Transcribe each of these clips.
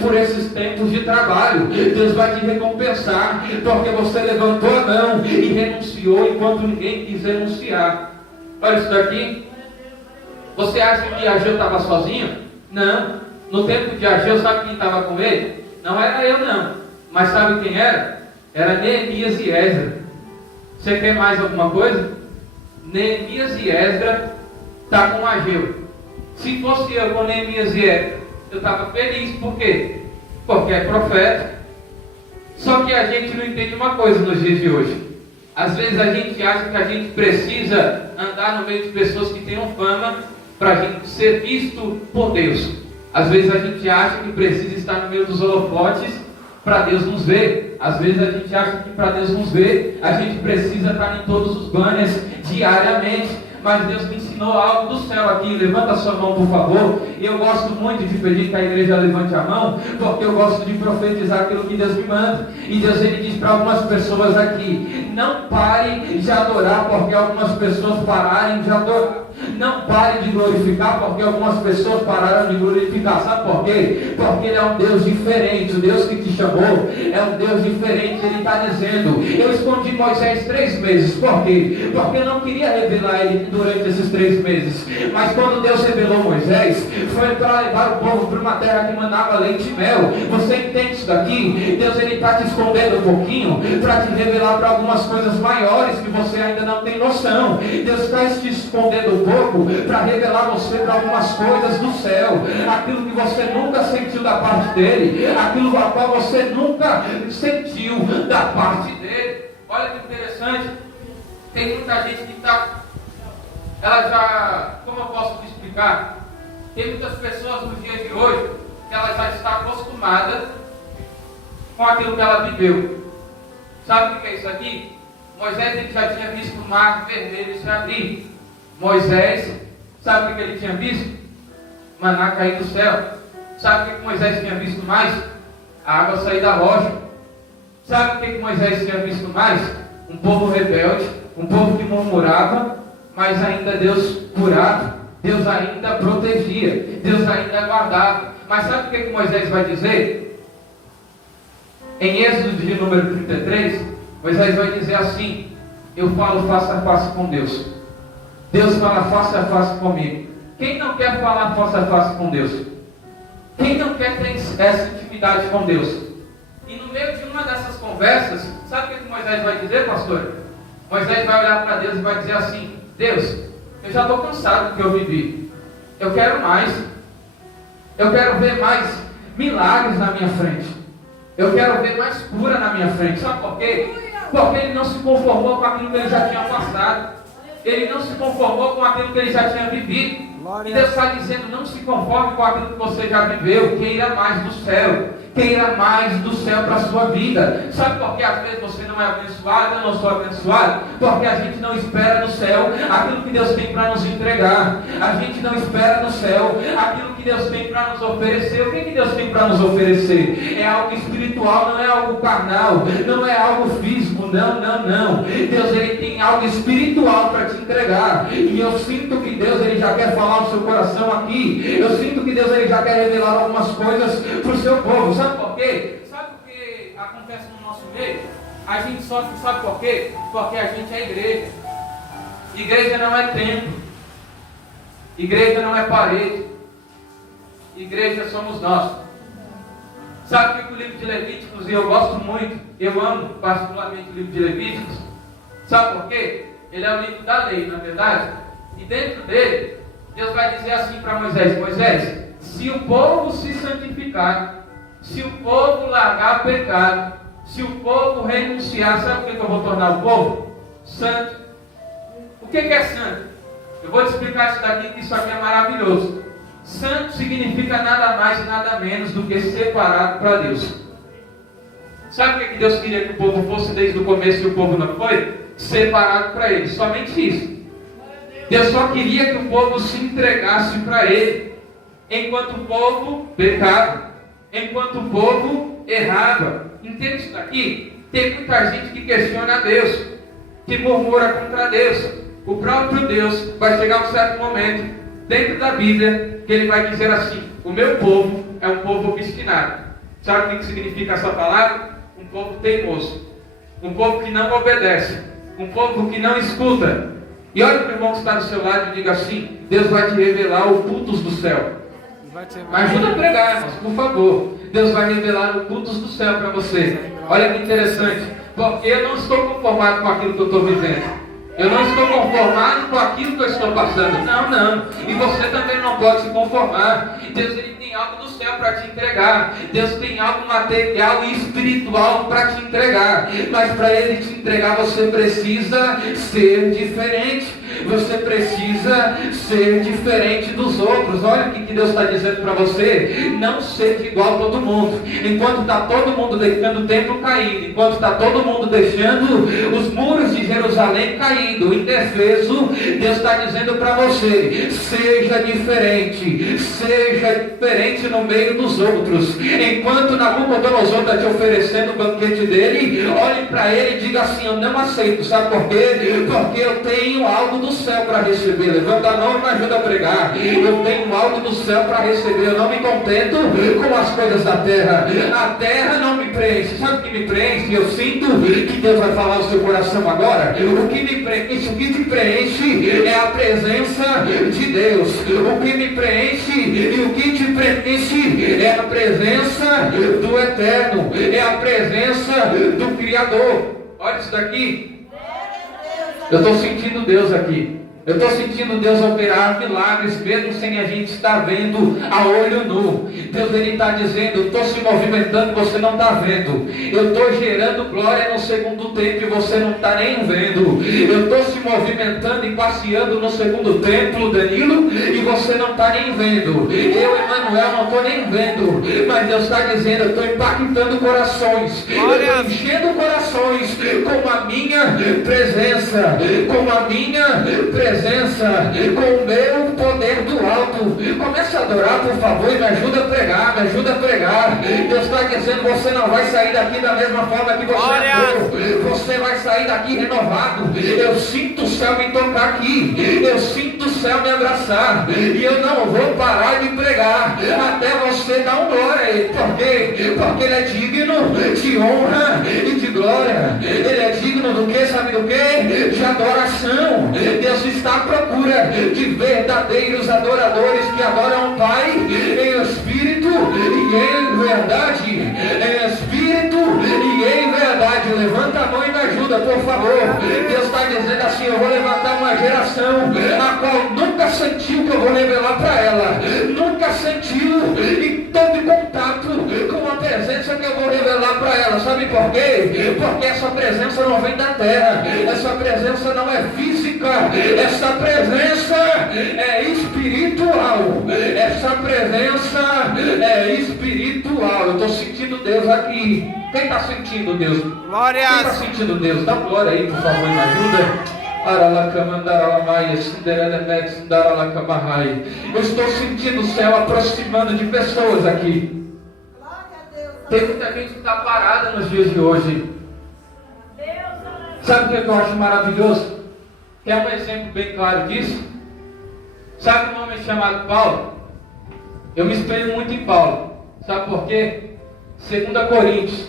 por esses tempos de trabalho. Deus vai te recompensar, porque você levantou a mão e renunciou enquanto ninguém quis renunciar. Olha isso daqui. Você acha que Ageu estava sozinho? Não. No tempo de Ageu, sabe quem estava com ele? Não era eu não. Mas sabe quem era? Era Neemias e Esdras. Você quer mais alguma coisa? Neemias e Esdras está com Ageu. Se fosse eu com Neemias e Esdras, eu estava feliz. Por quê? Porque é profeta. Só que a gente não entende uma coisa nos dias de hoje. Às vezes a gente acha que a gente precisa andar no meio de pessoas que tenham fama para a gente ser visto por Deus. Às vezes a gente acha que precisa estar no meio dos holofotes para Deus nos ver. Às vezes a gente acha que para Deus nos ver, a gente precisa estar em todos os banners diariamente. Mas Deus me ensinou algo do céu aqui. Levanta a sua mão, por favor. E eu gosto muito de pedir que a igreja levante a mão, porque eu gosto de profetizar aquilo que Deus me manda. E Deus, ele diz para algumas pessoas aqui: não pare de adorar, porque algumas pessoas pararem de adorar. Não pare de glorificar, porque algumas pessoas pararam de glorificar. Sabe por quê? Porque Ele é um Deus diferente. O Deus que te chamou é um Deus diferente. Ele está dizendo: eu escondi Moisés 3 meses. Por quê? Porque eu não queria revelar ele durante esses 3 meses. Mas quando Deus revelou Moisés, foi para levar o povo para uma terra que mandava leite e mel. Você entende isso daqui? Deus, ele está te escondendo um pouquinho para te revelar para algumas coisas maiores que você ainda não tem noção. Deus está te escondendo um pouco para revelar você para algumas coisas do céu, aquilo que você nunca sentiu da parte dele, aquilo a qual você nunca sentiu da parte dele. Olha que interessante, tem muita gente que está, ela já, como eu posso te explicar, tem muitas pessoas nos dias de hoje que ela já está acostumada com aquilo que ela viveu. Sabe o que é isso aqui? Moisés, ele já tinha visto o mar vermelho se abrir. Moisés, sabe o que ele tinha visto? Maná cair do céu. Sabe o que Moisés tinha visto mais? A água sair da rocha. Sabe o que Moisés tinha visto mais? Um povo rebelde, um povo que murmurava, mas ainda Deus curava, Deus ainda protegia, Deus ainda guardava. Mas sabe o que Moisés vai dizer? Em Êxodo de número 33, Moisés vai dizer assim: eu falo face a face com Deus. Deus fala face a face comigo. Quem não quer falar face a face com Deus? Quem não quer ter essa intimidade com Deus? E no meio de uma dessas conversas, sabe o que Moisés vai dizer, pastor? Moisés vai olhar para Deus e vai dizer assim: Deus, eu já estou cansado do que eu vivi. Eu quero mais. Eu quero ver mais milagres na minha frente. Eu quero ver mais cura na minha frente. Sabe por quê? Porque ele não se conformou com aquilo que ele já tinha passado. Ele não se conformou com aquilo que ele já tinha vivido. E Deus está dizendo: não se conforme com aquilo que você já viveu. Queira mais do céu. Queira mais do céu para a sua vida. Sabe por que às vezes você não é abençoado? Eu não sou abençoado? Porque a gente não espera no céu aquilo que Deus tem para nos entregar. A gente não espera no céu aquilo que Deus tem para nos oferecer. O que Deus tem para nos oferecer? É algo espiritual, não é algo carnal, não é algo físico, não. Deus, ele tem algo espiritual para te entregar. E eu sinto que Deus, ele já quer falar no seu coração aqui. Eu sinto que Deus, ele já quer revelar algumas coisas para o seu povo. Sabe por quê? Sabe o que acontece no nosso meio? A gente sofre, sabe por quê? Porque a gente é igreja. Igreja não é templo. Igreja não é parede. Igreja somos nós. Sabe o que o livro de Levíticos, e eu gosto muito, eu amo particularmente o livro de Levíticos. Sabe por quê? Ele é o livro da lei, na verdade. E dentro dele, Deus vai dizer assim para Moisés: Moisés, se o povo se santificar, se o povo largar o pecado, se o povo renunciar, sabe o que eu vou tornar o povo? Santo. O que é santo? Eu vou te explicar isso daqui, que isso aqui é maravilhoso. Santo significa nada mais e nada menos do que separado para Deus. Sabe o que Deus queria que o povo fosse desde o começo e o povo não foi? Separado para Ele, somente isso. Deus só queria que o povo se entregasse para Ele, enquanto o povo pecava, enquanto o povo errava. Entende isso daqui? Tem muita gente que questiona a Deus, que murmura contra Deus. O próprio Deus vai chegar um certo momento, dentro da Bíblia, que Ele vai dizer assim: o meu povo é um povo obstinado. Sabe o que significa essa palavra? Um povo teimoso. Um povo que não obedece. Um povo que não escuta. E olha para o irmão que está do seu lado e diga assim: Deus vai te revelar ocultos do céu. Ajuda a pregar, irmãos, por favor. Deus vai revelar ocultos do céu para você. Olha que interessante. Porque eu não estou conformado com aquilo que eu estou vivendo. Eu não estou conformado com aquilo que eu estou passando. Não. E você também não pode se conformar. Deus, Ele tem algo do céu para te entregar. Deus tem algo material e espiritual para te entregar. Mas para Ele te entregar, você precisa ser diferente. Você precisa ser diferente dos outros. Olha o que Deus está dizendo para você: não seja igual a todo mundo. Enquanto está todo mundo deixando o templo caindo, enquanto está todo mundo deixando os muros de Jerusalém caindo, indefeso, Deus está dizendo para você: seja diferente no meio dos outros. Enquanto Nabucodonosor está te oferecendo o banquete dele, olhe para ele e diga assim: eu não aceito. Sabe por quê? Porque eu tenho algo do céu para receber. Levanta a mão e me ajuda a pregar. Eu tenho algo do céu para receber. Eu não me contento com as coisas da terra. A terra não me preenche. Sabe o que me preenche? Eu sinto que Deus vai falar ao seu coração agora. O que te preenche é a presença de Deus. O que me preenche e o que te preenche é a presença do Eterno. É a presença do Criador. Olha isso daqui. Eu estou sentindo Deus aqui. Eu estou sentindo Deus operar milagres, mesmo sem a gente estar vendo a olho nu. Deus, Ele está dizendo: eu estou se movimentando, você não está vendo. Eu estou gerando glória no segundo tempo e você não está nem vendo. Eu estou se movimentando e passeando no segundo templo, Danilo, e você não está nem vendo. Eu, Emanuel, não estou nem vendo. Mas Deus está dizendo: eu estou impactando corações. Eu estou enchendo corações com a minha presença. Com a minha presença. Com o meu poder do alto. Comece a adorar, por favor, e me ajuda a pregar. Deus está dizendo: você não vai sair daqui da mesma forma que você entrou. Você vai sair daqui renovado. Eu sinto o céu me tocar aqui. Eu sinto o céu me abraçar. E eu não vou parar de pregar até você dar um glória a Ele. Por quê? Porque Ele é digno de honra e de glória. Ele é digno do que? Sabe do que? De adoração. Deus está à procura de verdadeiros adoradores que adoram o Pai em espírito e em verdade. Em espírito e em verdade. Levanta a mão e me ajuda, por favor. Deus está dizendo assim: eu vou levantar uma geração a qual nunca sentiu que eu vou revelar para ela. Nunca sentiu e teve contato com a presença que eu vou revelar para ela. Sabe por quê? Porque essa presença não vem da terra. Essa presença não é física. Essa presença é espiritual. Essa presença é espiritual. Eu estou sentindo Deus aqui. Quem está sentindo Deus? Glória! Quem está sentindo Deus? Dá glória aí, por favor, me ajuda. Eu estou sentindo o céu aproximando de pessoas aqui. Tem muita gente que está parada nos dias de hoje. Sabe o que eu acho maravilhoso? Quer um exemplo bem claro disso? Sabe um homem chamado Paulo? Eu me espelho muito em Paulo. Sabe por quê? 2 Coríntios,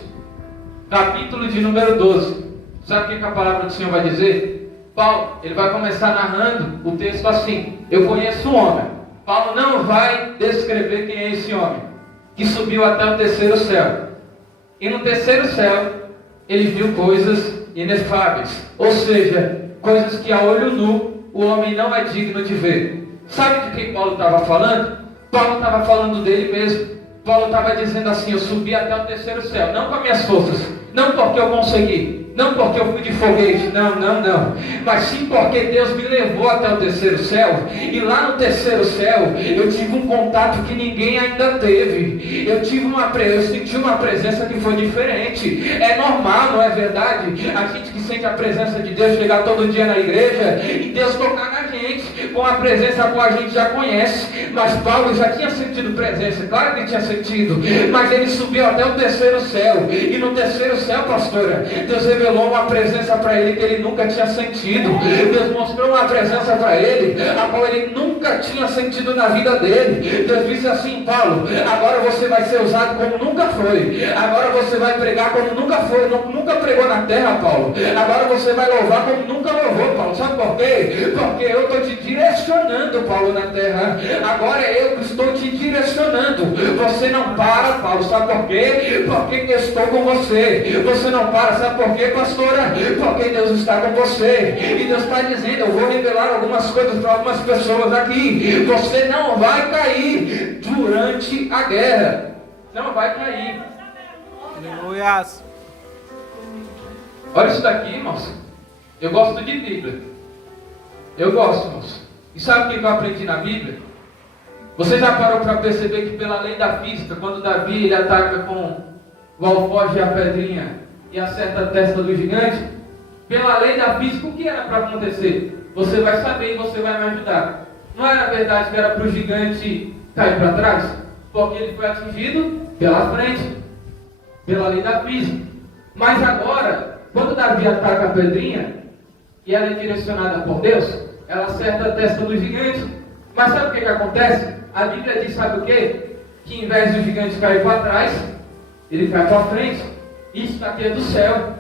capítulo de número 12. Sabe o que a palavra do Senhor vai dizer? Paulo, ele vai começar narrando o texto assim: eu conheço um homem. Paulo não vai descrever quem é esse homem, que subiu até o terceiro céu. E no terceiro céu, ele viu coisas inefáveis. Ou seja, coisas que a olho nu o homem não é digno de ver. Sabe de quem Paulo estava falando? Paulo estava falando dele mesmo. Paulo estava dizendo assim: eu subi até o terceiro céu, não com as minhas forças, não porque eu consegui, não porque eu fui de foguete, não, mas sim porque Deus me levou até o terceiro céu. E lá no terceiro céu eu tive um contato que ninguém ainda teve. Eu senti uma presença que foi diferente. É normal, não é verdade? A gente que sente a presença de Deus chegar todo dia na igreja e Deus tocar na gente, com a presença a qual a gente já conhece. Mas Paulo já tinha sentido presença, claro que tinha sentido, mas ele subiu até o terceiro céu, e no terceiro céu, pastora, Deus revelou uma presença para ele que ele nunca tinha sentido. Deus mostrou uma presença para ele a qual ele nunca tinha sentido na vida dele. Deus disse assim: Paulo, agora você vai ser usado como nunca foi, agora você vai pregar como nunca foi, nunca pregou na terra, Paulo. Agora você vai louvar como nunca louvou, Paulo. Sabe por quê? Porque eu estou te direcionando, Paulo, na terra. Agora é eu que estou te direcionando. Você não para, Paulo. Sabe por quê? Porque eu estou com você. Você não para. Sabe por quê, pastora? Porque Deus está com você. E Deus está dizendo: eu vou revelar algumas coisas para algumas pessoas aqui. Você não vai cair durante a guerra. Não vai cair. Aleluia. Olha isso daqui, irmãos. Eu gosto de Bíblia. Eu gosto, irmãos. E sabe o que eu aprendi na Bíblia? Você já parou para perceber que pela lei da física, quando Davi ele ataca com o alforje e a pedrinha e acerta a testa do gigante, pela lei da física, o que era para acontecer? Você vai saber e você vai me ajudar. Não era verdade que era para o gigante cair para trás? Porque ele foi atingido pela frente, pela lei da física. Mas agora, quando Davi ataca a pedrinha, e ela é direcionada por Deus, ela acerta a testa do gigante. Mas sabe o que acontece? A Bíblia diz, sabe o quê? Que em vez do gigante cair para trás, ele cai para frente. Isso daqui é do céu.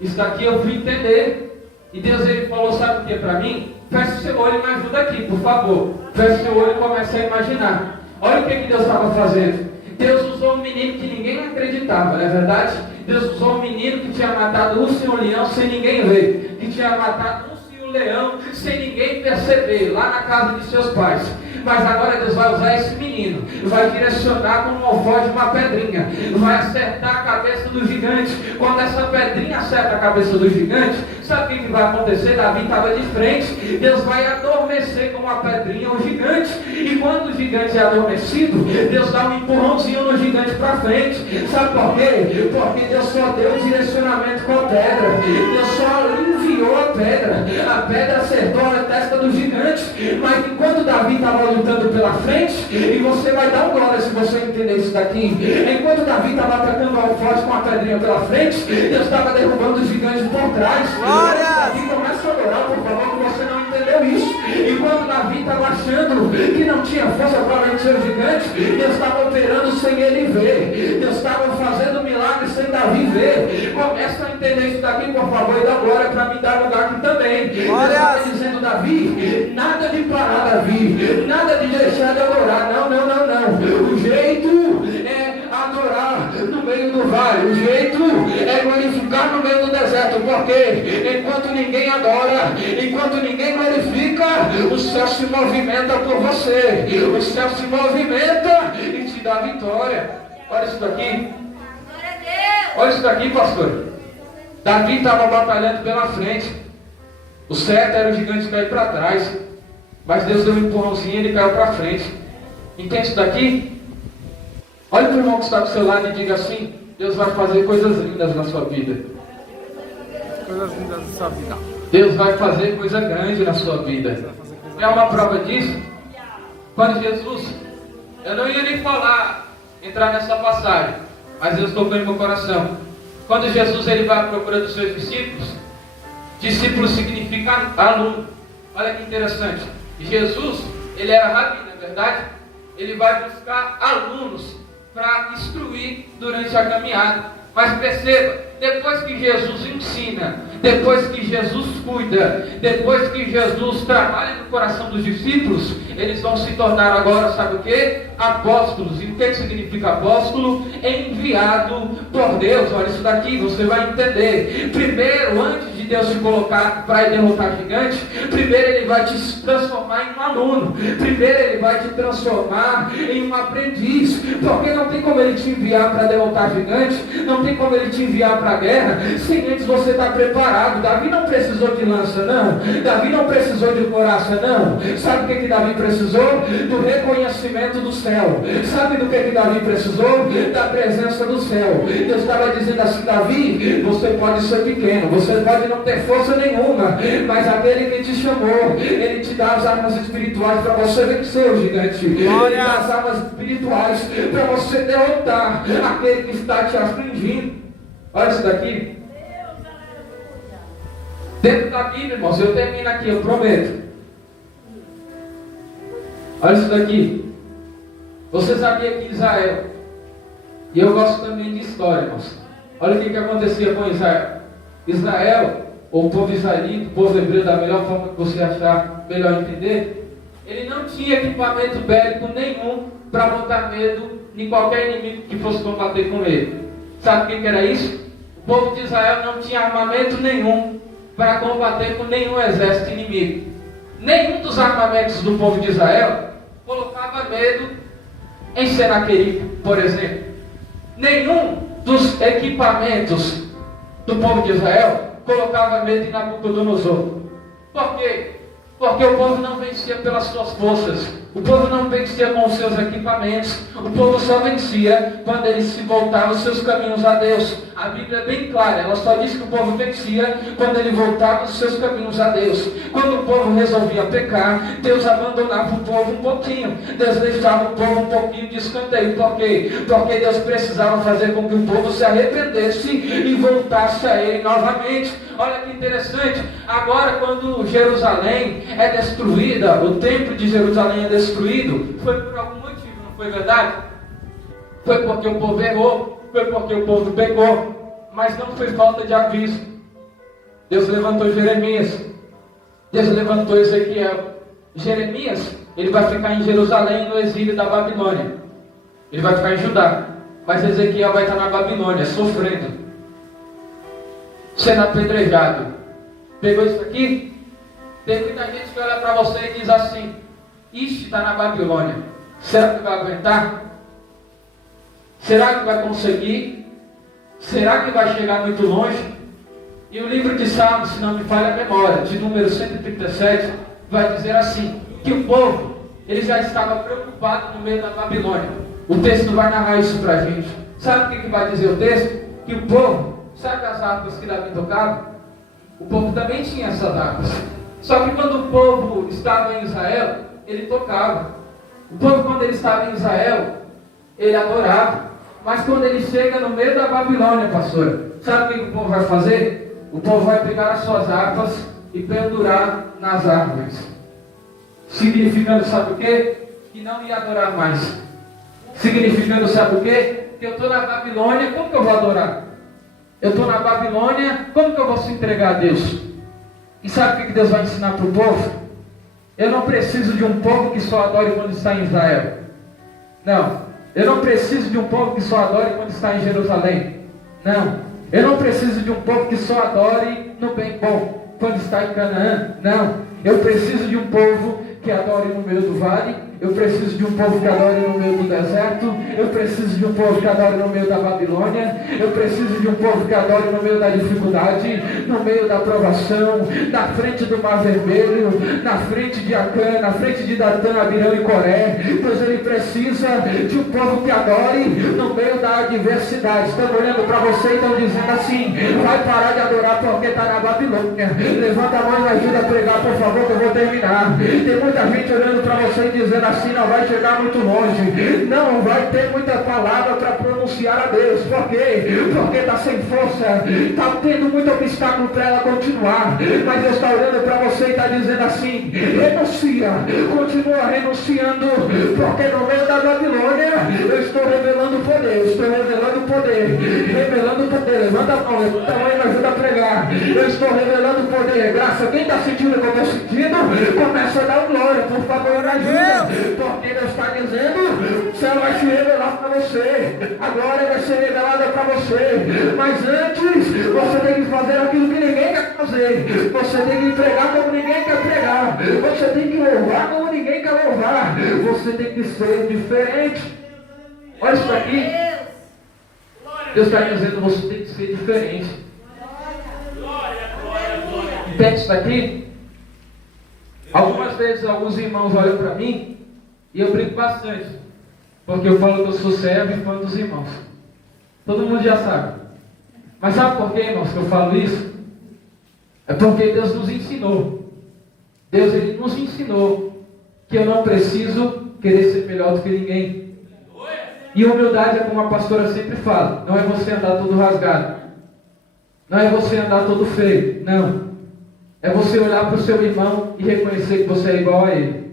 Isso daqui eu fui entender. E Deus ele falou, sabe o que para mim? Feche o seu olho e me ajuda aqui, por favor. Feche o seu olho e comece a imaginar. Olha o que Deus estava fazendo. Deus usou um menino que ninguém acreditava, não é verdade? Deus usou um menino que tinha matado um e um leão sem ninguém ver. Que tinha matado um leão sem ninguém perceber, lá na casa de seus pais. Mas agora Deus vai usar esse menino, vai direcionar com um alforje uma pedrinha, vai acertar a cabeça do gigante. Quando essa pedrinha acerta a cabeça do gigante, sabe o que vai acontecer? Davi estava de frente, Deus vai adormecer com uma pedrinha o gigante. E quando o gigante é adormecido, Deus dá um empurrãozinho no gigante para frente. Sabe por quê? Porque Deus só deu o direcionamento com a pedra. Deus só enviou a pedra. A pedra acertou a testa do gigante. Mas enquanto Davi estava lutando pela frente, e você vai dar um glória se você entender isso daqui, enquanto Davi estava atacando ao forte com a pedrinha pela frente, Deus estava derrubando os gigantes por trás. Davi começa a adorar, por favor, que você não entendeu isso. E quando Davi estava achando que não tinha força para vencer o gigante, Deus estava operando sem ele ver. Deus estava fazendo milagres sem Davi ver. Começa a entender isso daqui, por favor, e dá glória para me dar lugar aqui também. Deus estava dizendo, Davi, nada de parar, Davi, nada de deixar de adorar. Não. O jeito é adorar no meio do vale. O jeito é glorificar no meio do deserto. Porque enquanto ninguém adora, enquanto ninguém glorifica, o céu se movimenta por você. O céu se movimenta e te dá vitória. Olha isso daqui. Olha isso daqui, pastor. Davi estava batalhando pela frente. O certo era o gigante cair para trás. Mas Deus deu um empurrãozinho e ele caiu para frente. Entende isso daqui? Olha para o irmão que está do seu lado e diga assim: Deus vai fazer coisas lindas na sua vida. Coisas lindas na sua vida. Deus vai fazer coisa grande na sua vida. É uma prova disso? Quando Jesus, eu não ia nem falar, entrar nessa passagem, mas Deus tocou em meu coração. Quando Jesus ele vai à procura dos seus discípulos, discípulo significa aluno. Olha que interessante. Jesus, ele era rabi, não é verdade? Ele vai buscar alunos para instruir durante a caminhada. Mas perceba, depois que Jesus ensina, depois que Jesus cuida, depois que Jesus trabalha no coração dos discípulos, eles vão se tornar agora, sabe o que? Apóstolos. E o que significa apóstolo? Enviado por Deus. Olha isso daqui, você vai entender. Primeiro, antes de Deus te colocar para derrotar gigante, primeiro ele vai te transformar em um aluno. Primeiro ele vai te transformar em um aprendiz. Porque não tem como ele te enviar para derrotar gigante, não tem como ele te enviar para a guerra, sem antes você estar preparado. Davi não precisou de lança, não. Davi não precisou de couraça, não. Sabe o que Davi precisou? Do reconhecimento do céu. Sabe do que Davi precisou? Da presença do céu. Deus estava dizendo assim: Davi, você pode ser pequeno, você pode não não ter força nenhuma, mas aquele que te chamou, ele te dá as armas espirituais para você vencer o gigante. Ele dá as armas espirituais para você derrotar aquele que está te afligindo. Olha isso daqui. Dentro da Bíblia, irmãos, eu termino aqui, eu prometo. Olha isso daqui. Você sabia que Israel, e eu gosto também de história, irmãos. Olha o que acontecia com Israel. Israel, ou o povo israelita, o povo hebreu, da melhor forma que você achar melhor entender, ele não tinha equipamento bélico nenhum para botar medo em qualquer inimigo que fosse combater com ele. Sabe o que era isso? O povo de Israel não tinha armamento nenhum para combater com nenhum exército inimigo. Nenhum dos armamentos do povo de Israel colocava medo em Senaqueribe, por exemplo. Nenhum dos equipamentos do povo de Israel colocava medo em Nabucodonosor. Por quê? Porque o povo não vencia pelas suas forças. O povo não vencia com os seus equipamentos. O povo só vencia quando ele se voltava os seus caminhos a Deus. A Bíblia é bem clara, ela só diz que o povo vencia quando ele voltava os seus caminhos a Deus. Quando o povo resolvia pecar, Deus abandonava o povo um pouquinho. Deus deixava o povo um pouquinho de escanteio. Por quê? Porque Deus precisava fazer com que o povo se arrependesse e voltasse a Ele novamente. Olha que interessante, agora quando Jerusalém é destruída, o templo de Jerusalém é destruído, foi por algum motivo, não foi verdade? Foi porque o povo errou, foi porque o povo pecou, mas não foi falta de aviso. Deus levantou Jeremias, Deus levantou Ezequiel. Jeremias, ele vai ficar em Jerusalém no exílio da Babilônia, ele vai ficar em Judá, mas Ezequiel vai estar na Babilônia, sofrendo, sendo apedrejado. Pegou isso aqui? Tem muita gente que olha para você e diz assim: ixi, está na Babilônia, será que vai aguentar? Será que vai conseguir? Será que vai chegar muito longe? E o livro de Salmos, se não me falha a memória, de número 137, vai dizer assim, que o povo, ele já estava preocupado no meio da Babilônia. O texto vai narrar isso para a gente. Sabe o que vai dizer o texto? Que o povo, sabe as harpas que Davi tocava? O povo também tinha essas harpas. Só que quando o povo estava em Israel, ele tocava. O povo, quando ele estava em Israel, ele adorava. Mas quando ele chega no meio da Babilônia, pastora, sabe o que o povo vai fazer? O povo vai pegar as suas harpas e pendurar nas árvores. Significando, sabe o quê? Que não ia adorar mais. Significando, sabe o quê? Que eu estou na Babilônia, como que eu vou adorar? Eu estou na Babilônia, como que eu vou se entregar a Deus? E sabe o que Deus vai ensinar para o povo? Eu não preciso de um povo que só adore quando está em Israel. Não. Eu não preciso de um povo que só adore quando está em Jerusalém. Não. Eu não preciso de um povo que só adore no bem bom, quando está em Canaã. Não. Eu preciso de um povo que adore no meio do vale. Eu preciso de um povo que adore no meio do deserto. Eu preciso de um povo que adore no meio da Babilônia. Eu preciso de um povo que adore no meio da dificuldade, no meio da provação, na frente do Mar Vermelho, na frente de Acã, na frente de Datã, Abirão e Coré. Pois ele precisa de um povo que adore no meio da adversidade. Estão olhando para você e estão dizendo assim: vai parar de adorar porque está na Babilônia. Levanta a mão e me ajuda a pregar, por favor, que eu vou terminar. Tem muita gente olhando para você e dizendo assim: não vai chegar muito longe, não vai ter muita palavra para pronunciar a Deus. Por quê? Porque está sem força, está tendo muito obstáculo para ela continuar. Mas Deus está olhando para você e está dizendo assim: renuncia, continua renunciando, porque no meio da Babilônia eu estou revelando o poder, estou revelando o poder, revelando o poder. Levanta a mão e me ajuda a pregar. Eu estou revelando o poder, graça. Quem está sentindo o que eu estou sentindo, começa a dar glória, por favor, ajuda. Porque Deus está dizendo: o céu vai se revelar para você, a glória vai ser revelada para você. Mas antes, você tem que fazer aquilo que ninguém quer fazer. Você tem que pregar como ninguém quer pregar. Você tem que louvar como ninguém quer louvar. Você tem que ser diferente. Olha isso aqui. Deus está dizendo: você tem que ser diferente. Entende isso daqui? Algumas vezes alguns irmãos olham para mim e eu brinco bastante, porque eu falo que eu sou servo e fã dos irmãos. Todo mundo já sabe. Mas sabe por que, irmãos, que eu falo isso? É porque Deus nos ensinou. Deus, Ele nos ensinou que eu não preciso querer ser melhor do que ninguém. E humildade é como a pastora sempre fala. Não é você andar todo rasgado. Não é você andar todo feio. Não. É você olhar para o seu irmão e reconhecer que você é igual a ele.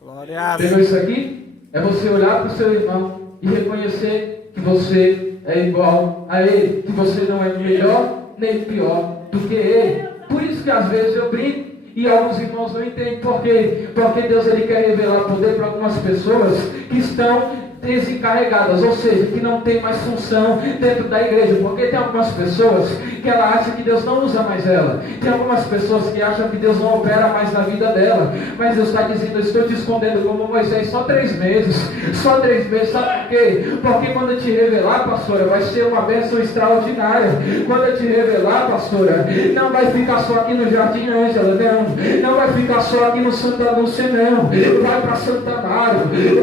Glória a Entendeu isso aqui? É você olhar para o seu irmão e reconhecer que você é igual a ele. Que você não é melhor nem pior do que ele. Por isso que às vezes eu brinco e alguns irmãos não entendem por quê. Porque Deus, Ele quer revelar poder para algumas pessoas que estão desencarregadas, ou seja, que não tem mais função dentro da igreja, porque tem algumas pessoas que ela acha que Deus não usa mais ela, tem algumas pessoas que acham que Deus não opera mais na vida dela, mas Deus está dizendo, eu estou te escondendo como Moisés, só 3 meses, sabe por quê? Porque quando eu te revelar, pastora, vai ser uma bênção extraordinária. Quando eu te revelar, pastora, não vai ficar só aqui no Jardim Ângela, não vai ficar só aqui no Santa Lúcia, não, vai para Santa Amaro,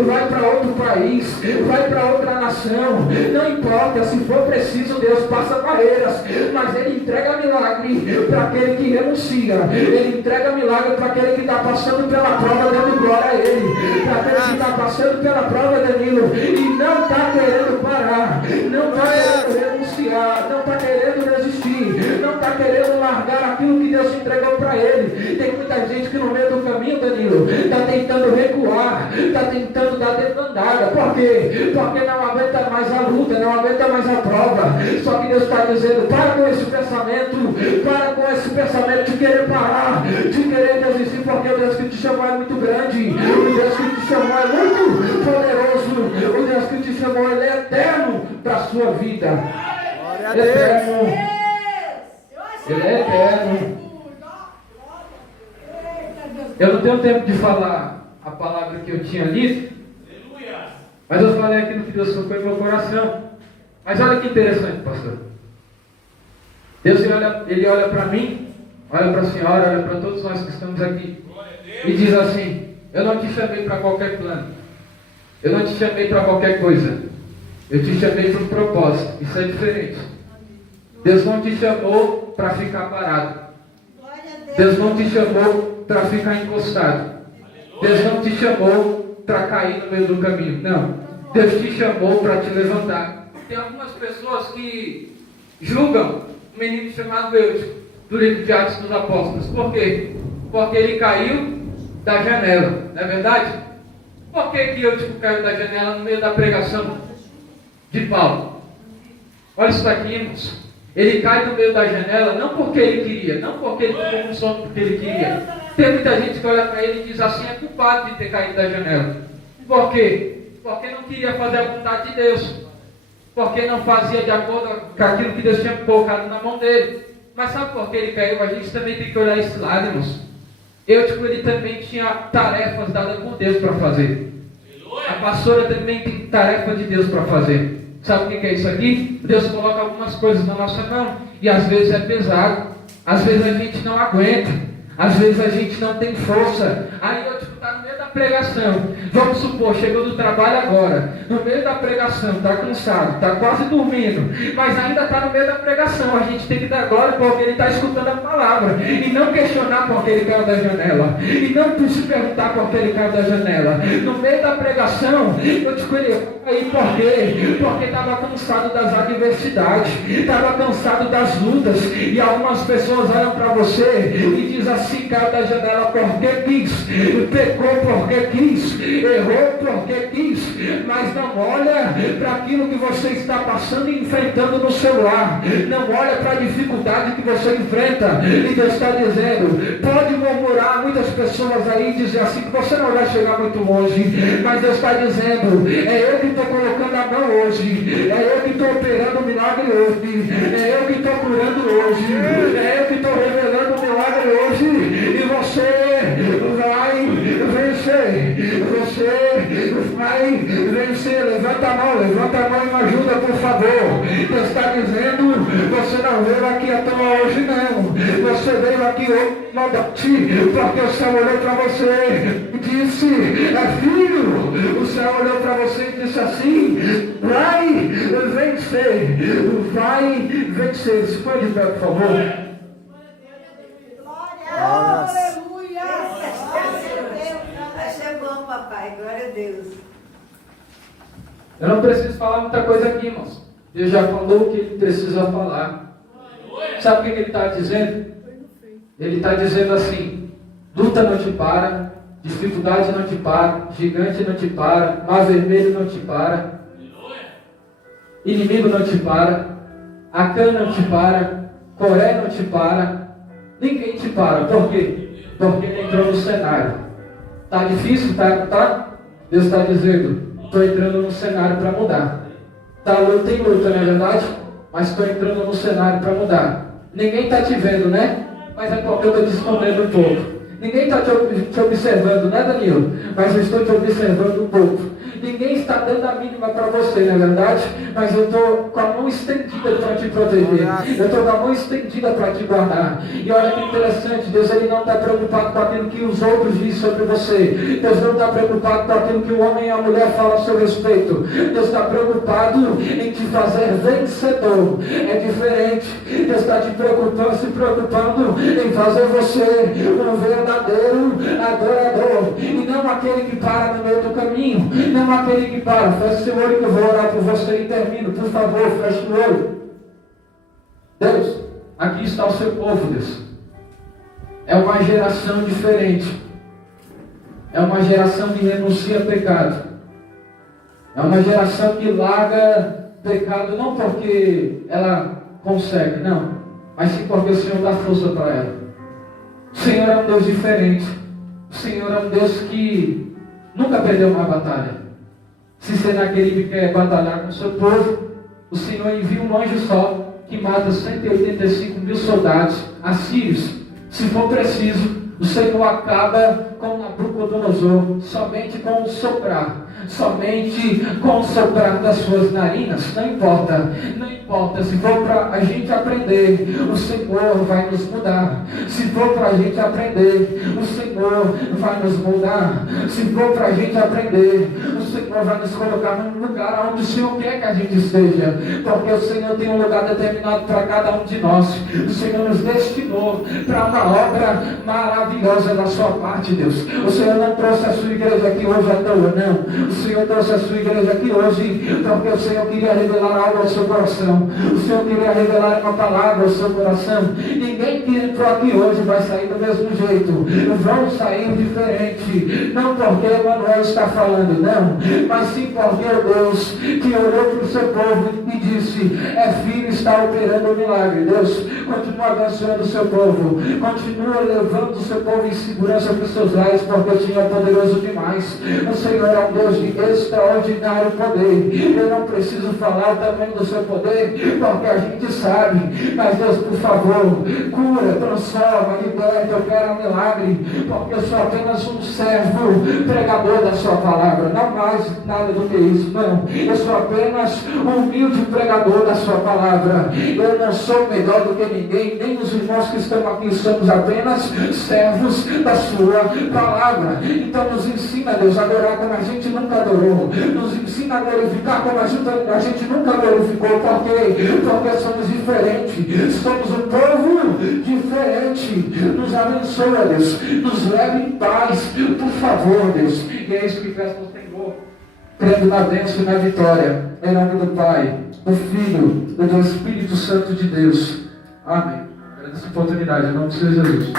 vai para outro país, vai para outra nação, não importa, se for preciso, Deus passa barreiras, mas Ele entrega milagre para aquele que renuncia, Ele entrega milagre para aquele que está passando pela prova, dando glória a Ele, para aquele que está passando pela prova, Danilo, e não está querendo parar, não está querendo renunciar, não está querendo desistir, não está querendo largar aquilo que Deus entregou para ele. Tem muita gente que no meio do caminho, Danilo, está tentando recuar, está tentando dar debandada. Por quê? Porque não aguenta mais a luta, não aguenta mais a prova. Só que Deus está dizendo, para com esse pensamento de querer parar, de querer desistir, porque o Deus que te chamou é muito grande, o Deus que te chamou é muito poderoso, o Deus que te chamou, Ele é eterno para a sua vida. Glória a Eterno. Deus. Ele é eterno. Eu não tenho tempo de falar a palavra que eu tinha lido, mas eu falei aquilo que Deus colocou em meu coração. Mas olha que interessante, pastor. Deus, Ele olha para mim, olha para a senhora, olha para todos nós que estamos aqui e diz assim, eu não te chamei para qualquer plano, eu não te chamei para qualquer coisa, eu te chamei para um propósito. Isso é diferente. Deus não te chamou para ficar parado, Deus não te chamou para ficar encostado, Deus não te chamou para cair no meio do caminho. Não, Deus te chamou para te levantar. Tem algumas pessoas que julgam um menino chamado Eutico, do livro de Atos dos Apóstolos. Por quê? Porque ele caiu da janela, não é verdade? Por que Eutico caiu da janela no meio da pregação de Paulo? Olha isso aqui, irmãos. Ele cai no meio da janela não porque ele queria, não porque ele ficou com sono porque ele queria. Tem muita gente que olha para ele e diz assim, é culpado de ter caído da janela. Por quê? Porque não queria fazer a vontade de Deus. Porque não fazia de acordo com aquilo que Deus tinha colocado na mão dele. Mas sabe por que ele caiu? A gente também tem que olhar esse lado, irmãos. Ele também tinha tarefas dadas por Deus para fazer. A pastora também tem tarefa de Deus para fazer. Sabe o que é isso aqui? Deus coloca algumas coisas na nossa mão e às vezes é pesado, às vezes a gente não aguenta, às vezes a gente não tem força. Aí eu está no meio da pregação, vamos supor, chegou do trabalho agora, no meio da pregação, está cansado, está quase dormindo, mas ainda está no meio da pregação. A gente tem que dar glória porque ele está escutando a palavra e não questionar porque ele caiu da janela, e não se perguntar porque ele caiu da janela. No meio da pregação, eu te escolhi aí por quê? Porque estava cansado das adversidades, estava cansado das lutas, e algumas pessoas olham para você e dizem assim, caiu da janela porque quis, pecou porque quis, errou porque quis, mas não olha para aquilo que você está passando e enfrentando no seu lar, não olha para a dificuldade que você enfrenta, e Deus está dizendo, pode murmurar muitas pessoas aí e dizer assim, que você não vai chegar muito longe, mas Deus está dizendo, é eu que estou colocando a mão hoje, é eu que estou operando o milagre hoje, é eu que estou curando hoje, é eu que estou revelando o milagre hoje, e você vai vencer, você vai vencer. Levanta a mão e me ajuda, por favor. Deus está dizendo, você não veio aqui à toa hoje não, você veio aqui hoje porque o Senhor olhou para você e disse, é filho, o Senhor olhou para você e disse assim, vai vencer, vai vencer. Se pode de pé, por favor. Deus. Eu não preciso falar muita coisa aqui, irmãos. Deus já falou o que Ele precisa falar. Sabe o que Ele está dizendo? Ele está dizendo assim: luta não te para, dificuldade não te para, gigante não te para, mar vermelho não te para, inimigo não te para, Acã não te para, Coré não te para, ninguém te para. Por quê? Porque Ele entrou no cenário. Está difícil? Tá? Deus está dizendo: estou entrando no cenário para mudar. Tem luta, não é verdade? Mas estou entrando no cenário para mudar. Ninguém está te vendo, né? Mas é porque eu estou te escondendo um pouco. Ninguém está te observando, né, Danilo? Mas eu estou te observando um pouco. Ninguém está dando a mínima para você, não é verdade? Mas eu estou com a mão estendida para te proteger. Eu estou com a mão estendida para te guardar. E olha que interessante, Deus ele não está preocupado com aquilo que os outros dizem sobre você. Deus não está preocupado com aquilo que o homem e a mulher falam a seu respeito. Deus está preocupado em te fazer vencedor. É diferente. Deus está se preocupando em fazer você um verdadeiro adorador. E não aquele que para no meio do caminho. Não aquele que para. Feche seu olho que eu vou orar por você e termino. Por favor, feche o olho. Deus, aqui está o seu povo, Deus. É uma geração diferente. É uma geração que renuncia a pecado. É uma geração que larga pecado não porque ela consegue, não. Mas sim porque o Senhor dá força para ela. O Senhor é um Deus diferente. O Senhor é um Deus que nunca perdeu uma batalha. Se Senaqueribe quer batalhar com o seu povo, o Senhor envia um anjo só, que mata 185 mil soldados assírios. Se for preciso, o Senhor acaba com Nabucodonosor, somente com o soprar. Somente com o soprar das suas narinas. Não importa. Se for para a gente aprender, o Senhor vai nos mudar. Se for para a gente aprender, o Senhor vai nos mudar. Se for para a gente aprender, o Senhor vai nos colocar num lugar onde o Senhor quer que a gente esteja. Porque o Senhor tem um lugar determinado para cada um de nós. O Senhor nos destinou para uma obra maravilhosa da sua parte, Deus. O Senhor não trouxe a sua igreja aqui hoje à toa, não. O Senhor trouxe a sua igreja aqui hoje porque o Senhor queria revelar algo ao seu coração. O Senhor queria revelar uma palavra ao seu coração. Ninguém que entrou aqui hoje vai sair do mesmo jeito. Vão sair diferente. Não porque Emmanuel está falando, não. Mas sim porque o Deus que olhou para o seu povo e disse: é filho, está operando o milagre. Deus, continua abençoando o seu povo. Continua levando o seu povo em segurança para os seus lares, porque o Senhor é poderoso demais. O Senhor é um Deus de extraordinário poder. Eu não preciso falar também do seu poder, porque a gente sabe. Mas Deus, por favor, cura, transforma, liberta, eu quero um milagre, porque eu sou apenas um servo, pregador da sua palavra, não mais nada do que isso, não. Eu sou apenas um humilde pregador da sua palavra. Eu não sou melhor do que ninguém, nem os irmãos que estão aqui, somos apenas servos da sua palavra. Então nos ensina, Deus, a adorar como a gente nunca adorou. Nos ensina a glorificar como a gente nunca glorificou. Por quê? Porque somos diferentes. Somos um povo diferente. Nos abençoa, Deus. Nos leve em paz, por favor, Deus. E é isso que peço ao Senhor, crendo na bênção e na vitória. Em nome do Pai, do Filho e do Espírito Santo de Deus. Amém. Agradeço a oportunidade. Em nome de Jesus.